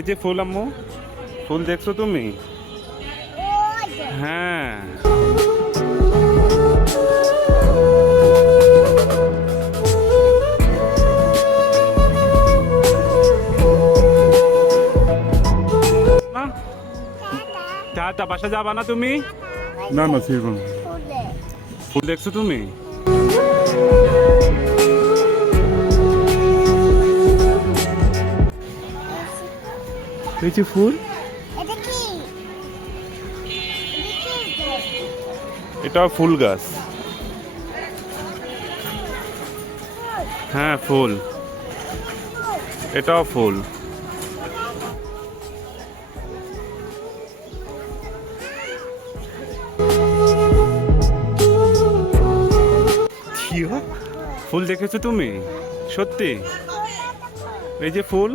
এই যে ফুল আম্মু, ফুল দেখছো তুমি? হ্যাঁ, টাটা। বাসা যাবা না তুমি? না না ফিরবো না। ফুল দেখছো তুমি? এই যে ফুল, এটা ফুল গাছ। হ্যাঁ ফুল, এটাও ফুল। ফুল দেখেছো তুমি? সত্যি? এই যে ফুল,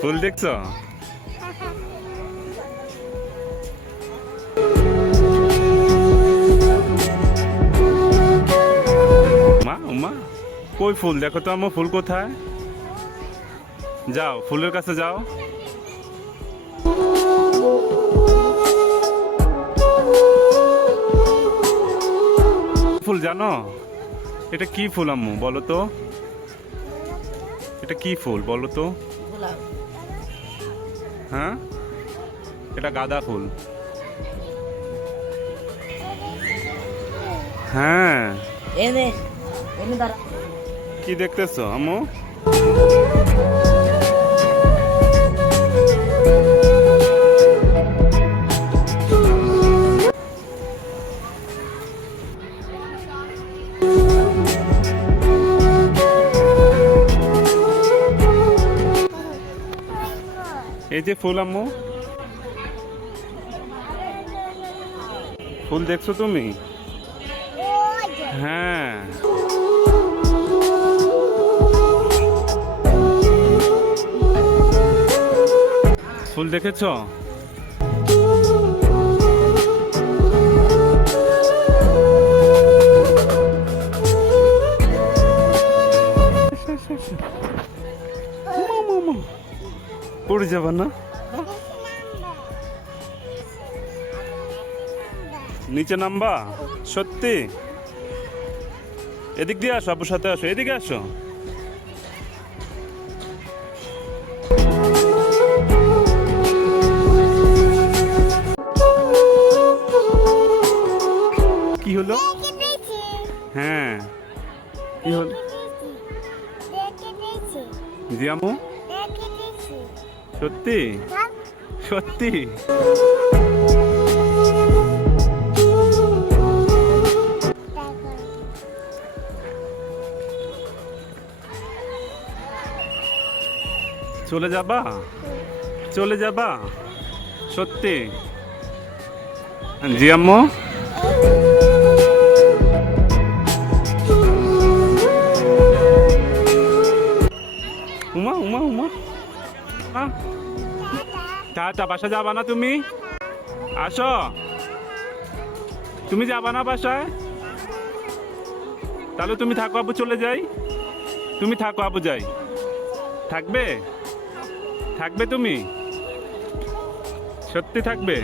ফুল দেখছো? মা উমা, কই ফুল? দেখো তো আমার ফুল কোথায়? যাও ফুলের কাছে যাও। ফুল জানো? এটা কি ফুল আম্মু বলো তো? এটা কি ফুল বলো তো? হ্যাঁ, এটা গাঁদা ফুল। হ্যাঁ, কি দেখতেছো আম্মু? এই যে ফুল আম্মু, ফুল দেখছো তুমি? হ্যাঁ, ফুল দেখেছো? পড়ে যাবা না? নিচে নামবা? সত্যি? এদিক দিয়ে আসো, আপুর সাথে আসো, এদিকে আসো। কি হলো? হ্যাঁ, কি হলো? জি আম্মু, সত্যি? সত্যি? চলে যাবা? চলে যাবা? সত্যি? জি আম্মু, উমা উমা উমা, টাটা। বাসা যাবা না তুমি? আসো, তুমি যাবা না বাসায়? তাহলে তুমি থাকো, আবু চলে যাই। তুমি থাকো, আবু যাই। থাকবে? থাকবে তুমি? সত্যি থাকবে?